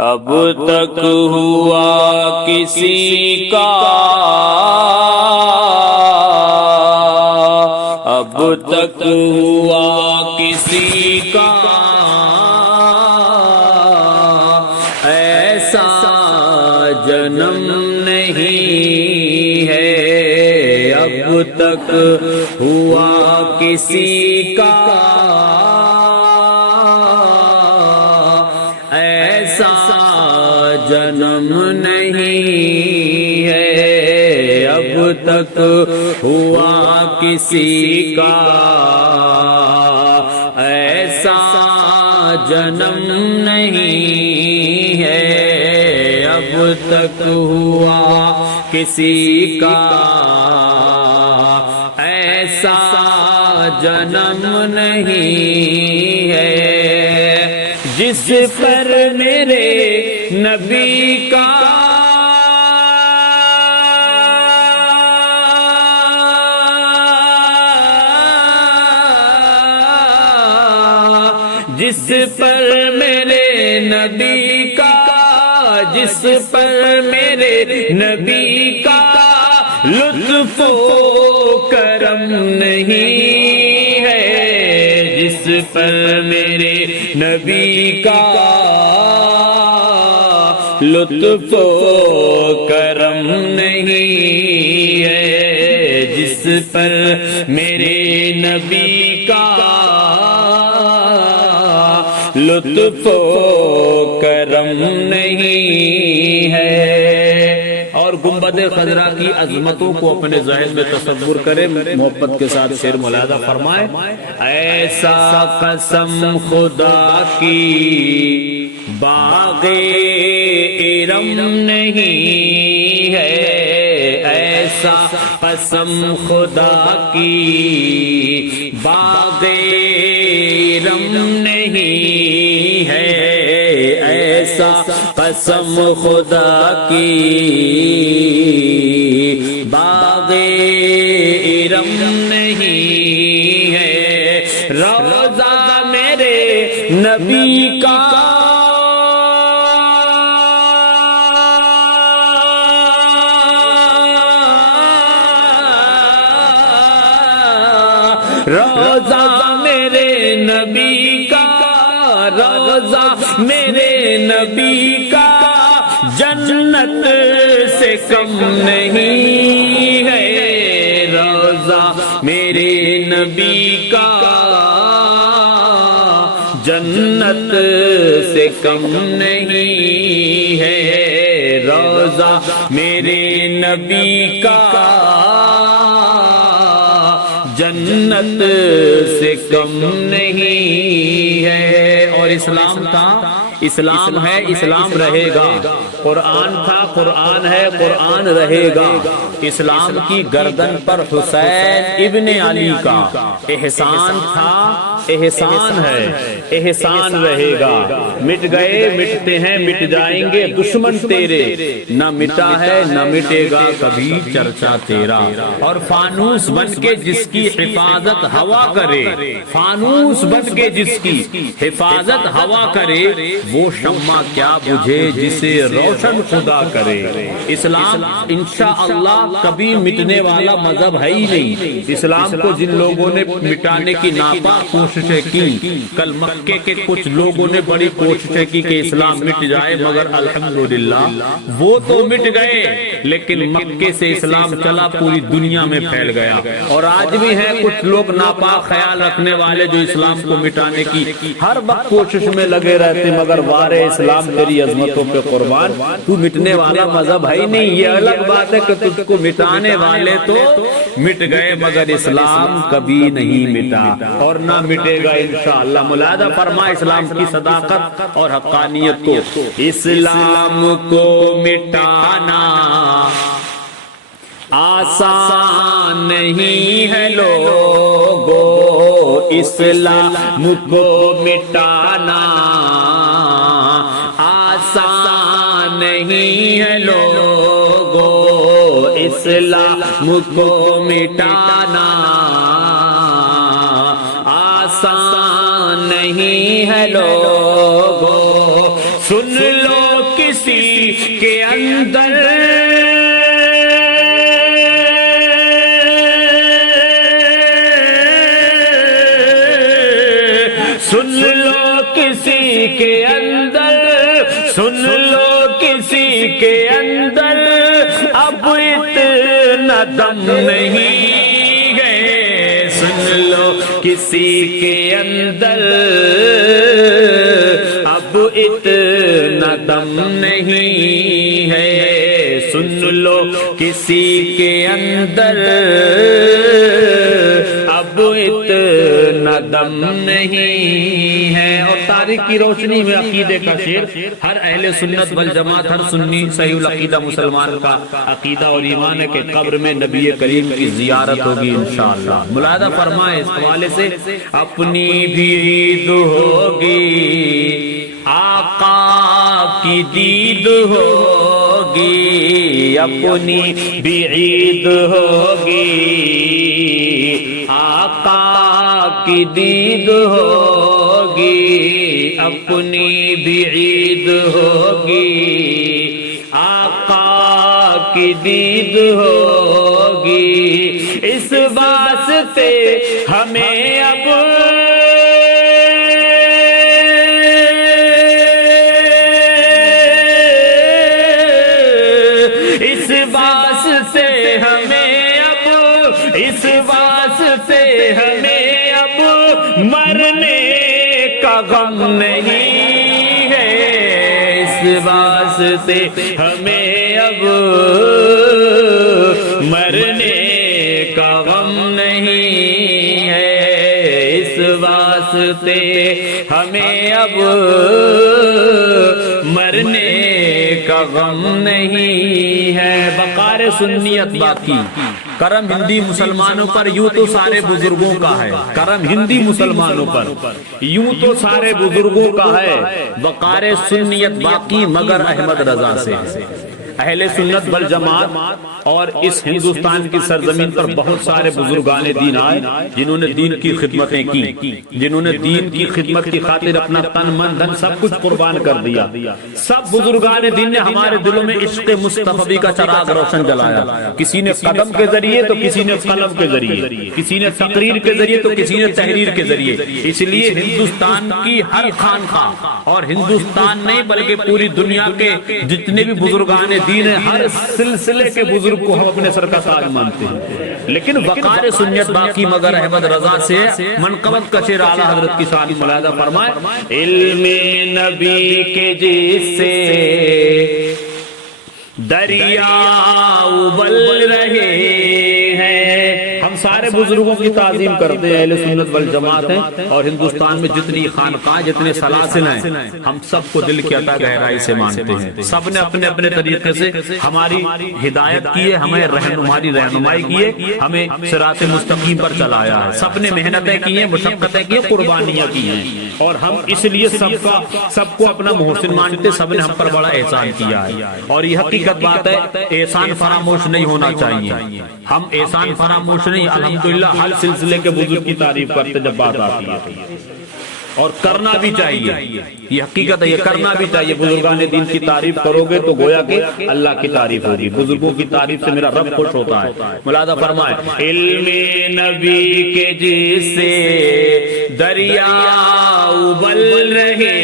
اب تک ہوا کسی کا، اب تک ہوا کسی کا ایسا جنم نہیں ہے، اب تک ہوا کسی کا ایسا جنم نہیں ہے، اب تک ہوا کسی کا ایسا جنم نہیں ہے، اب تک ہوا کسی کا ایسا جنم نہیں ہے، جس پر میرے نبی کا جس پر میرے نبی کا، جس پر میرے نبی کا لطف و کرم نہیں ہے، جس پر میرے نبی کا لطف و کرم نہیں ہے، جس پر میرے نبی کا لطف و کرم نہیں ہے۔ اور گنبد خضرا کی عظمتوں کو اپنے ذہن میں تصور کرے، محبت کے ساتھ شعر ملاحظہ فرمائے۔ ایسا قسم خدا کی باغ ارم نہیں ہے، ایسا قسم خدا کی باغ ارم نہیں ہے، ایسا قسم خدا کی باغ ارم نہیں ہے، روضہ میرے نبی کا روضہ میرے نبی کا، روضہ میرے نبی کا جنت سے کم نہیں ہے، روضہ میرے نبی کا جنت سے کم نہیں ہے، روضہ میرے نبی کا جنت سے کم نہیں ہے۔ اور اسلام تھا، اسلام ہے، اسلام رہے گا، قرآن تھا، قرآن ہے، قرآن رہے گا، اسلام کی گردن پر حسین ابن علی کا احسان تھا، احسان ہے، احسان رہے گا، مٹ گئے مٹتے ہیں مٹ جائیں گے دشمن تیرے، نہ مٹا ہے نہ مٹے گا کبھی چرچا تیرا۔ اور فانوس بن کے جس کی حفاظت ہوا کرے، فانوس بن کے جس کی حفاظت ہوا کرے، وہ شمع کیا بجھے جسے روشن خدا کرے۔ اسلام انشاءاللہ کبھی مٹنے والا مذہب ہے ہی نہیں۔ اسلام کو جن لوگوں نے مٹانے کی ناپاک کوششیں کی، کل مکے کے کچھ لوگوں نے بڑی کوششیں کی کہ اسلام مٹ جائے، مگر الحمدللہ وہ تو مٹ گئے، لیکن مکے سے اسلام چلا پوری دنیا میں پھیل گیا۔ اور آج بھی ہیں کچھ لوگ ناپاک خیال رکھنے والے جو اسلام کو مٹانے کی ہر وقت کوشش میں لگے رہتے، مگر وار اسلام تیری عظمتوں پہ قربان، تو مٹنے والا مذہب ہے ہی نہیں۔ یہ الگ بات ہے کہ تجھ کو مٹانے والے تو مٹ گئے، مگر اسلام کبھی نہیں مٹا اور نہ مٹے گا انشاءاللہ۔ ملاحظہ فرما اسلام کی صداقت اور حقانیت کو۔ اسلام کو مٹانا آسان نہیں ہے لوگو، اسلام کو مٹانا آسان نہیں ہے لوگو، اسلام کو مٹانا آسان نہیں ہے لوگو۔ سن لو کسی کے اندر سن لو کسی کے اندر، سن لو کسی کے اندر اب اتنا دم نہیں ہے، سن لو کسی کے اندر اب اتنا دم نہیں ہے، سن لو کسی کے اندر اب اتنا دم نہیں ہے۔ اور تاریخ کی روشنی میں عقیدے کا شعر، ہر اہل سنت والجماعت، ہر سنی صحیح العقیدہ مسلمان کا عقیدہ اور ایمان ہے کہ قبر میں نبی کریم کی زیارت ہوگی انشاءاللہ۔ ملاحظہ فرمائے اس حوالے سے، اپنی بھی عید ہوگی، آقا کی دید ہوگی، اپنی بھی عید ہوگی، آقا کی دید ہوگی، اپنی بھی عید ہوگی، آقا کی دید ہوگی، اس واسطے ہمیں اب اس واسطے ہمیں اب، اس واسطے ہمیں اب مرنے کا غم نہیں ہے، اس واسطے ہمیں اب مرنے کا غم نہیں ہے، اس واسطے ہمیں اب مرنے کا غم نہیں ہے۔ وقار سنیت باقی، کرم ہندی مسلمانوں پر یوں تو سارے بزرگوں کا ہے، کرم ہندی مسلمانوں پر یوں تو سارے بزرگوں کا ہے، وقار سنیت باقی مگر احمد رضا سے۔ اہل سنت والجماعت اور اس ہندوستان کی سرزمین پر بہت سارے بزرگان دین آئے جنہوں نے دین کی خدمتیں کی، جنہوں نے دین کی خدمت کی خاطر اپنا تن من دھن سب کچھ قربان کر دیا۔ سب بزرگان دین نے ہمارے دلوں میں عشق مصطفی کا چراغ روشن جلایا، کسی نے قدم کے ذریعے تو کسی نے قلم کے ذریعے، کسی نے تقریر کے ذریعے تو کسی نے تحریر کے ذریعے۔ اس لیے ہندوستان کی ہر خانقاہ اور ہندوستان نہیں بلکہ پوری دنیا کے جتنے بھی بزرگان دین ہیں، ہر سلسلے کے بزرگ کو ہم اپنے سر کا تاج مانتے ہیں، لیکن وقار سنت باقی مگر احمد رضا سے۔ منقبت کا شعر اعلیٰ حضرت کی شان ملاحظہ فرمائے، علم نبی کے جس سے دریا ابل رہے ہیں۔ ہم سارے بزرگوں کی تعظیم کرتے ہیں، اہل سنت والجماعت ہیں، اور ہندوستان میں جتنی خانقاہ جتنے سلاسل ہیں ہم سب کو دل کی عطا گہرائی سے مانتے ہیں۔ سب نے اپنے اپنے طریقے سے ہماری ہدایت کی ہے، ہمیں رہنمائی کی ہے، ہمیں صراط مستقیم پر چلایا ہے۔ سب نے محنتیں کی ہیں، مشقتیں کی ہیں، قربانیاں کی ہیں، اور ہم اس لیے سب کو اپنا محسن مانتے، سب نے ہم پر بڑا احسان کیا ہے۔ اور یہ حقیقت بات ہے، احسان فراموش نہیں ہونا چاہیے، ہم احسان فراموش نہیں، الحمدللہ ہر سلسلے کے بزرگ کی تعریف کرتے جب بات آتی ہے، اور کرنا بھی چاہیے، یہ حقیقت ہے، یہ کرنا بھی چاہیے۔ بزرگان دین کی تعریف کرو گے تو گویا کہ اللہ کی تعریف ہوگی، بزرگوں کی تعریف سے میرا رب خوش ہوتا ہے۔ ملاحظہ فرمائے، علم نبی کے جس سے دریا ابل رہے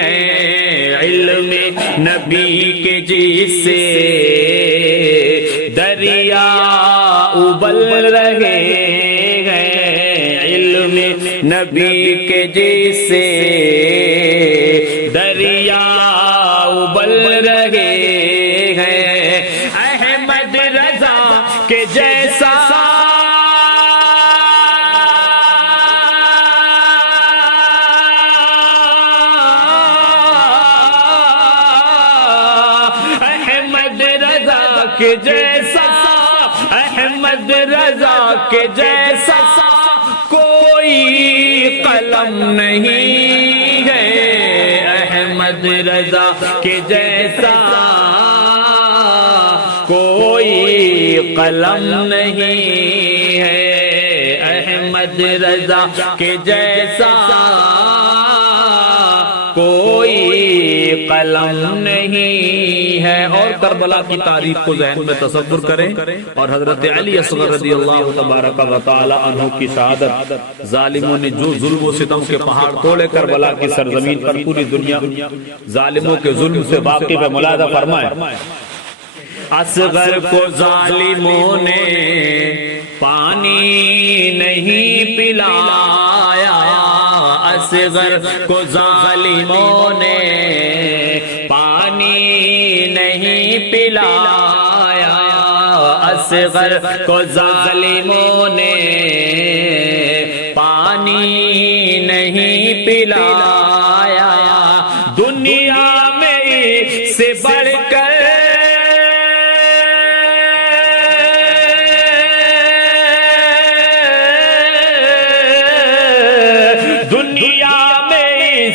ہیں، علم نبی کے جس سے دریا ابل رہے ہیں، علم نبی کے جیسے دریا ابل رہے ہیں، احمد رضا کے جیسا کے جیسا، احمد رضا کے جیسا کوئی قلم نہیں ہے، احمد رضا کے جیسا کوئی قلم نہیں ہے، احمد رضا کے جیسا کوئی قلم نہیں ہے۔ اور کربلا کی تاریخ کو ذہن میں تصور کریں اور حضرت علی اصغر رضی اللہ تبارک و تعالی عنہ کی شہادت، ظالموں نے جو ظلم و ستم کے پہاڑ توڑے کربلا کی سرزمین پر، پوری دنیا ظالموں کے ظلم سے واقف ہے۔ ملاحظہ فرمائیں، اصغر کو ظالموں نے پانی نہیں پلایا، اصغر کو ظالموں نے پانی نہیں پلایا، اصغر کو ظالموں نے پانی نہیں پلایا، دنیا میں اس سے بڑھ کر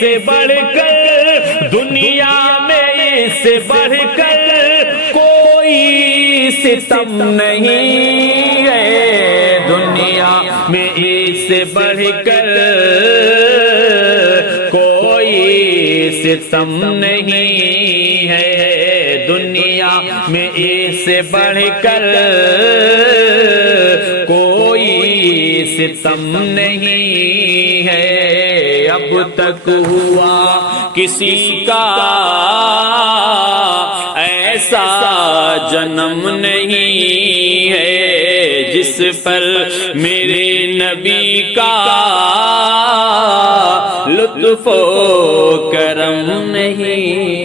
سے بڑھ کر، دنیا میں اس سے بڑھ کر کوئی ستم نہیں ہے، دنیا میں اس سے بڑھ کر کوئی ستم نہیں ہے، دنیا میں اس سے بڑھ کر کوئی ستم نہیں ہے۔ اب تک ہوا کسی کا ایسا جنم نہیں ہے جس پر میرے نبی کا لطف و کرم نہیں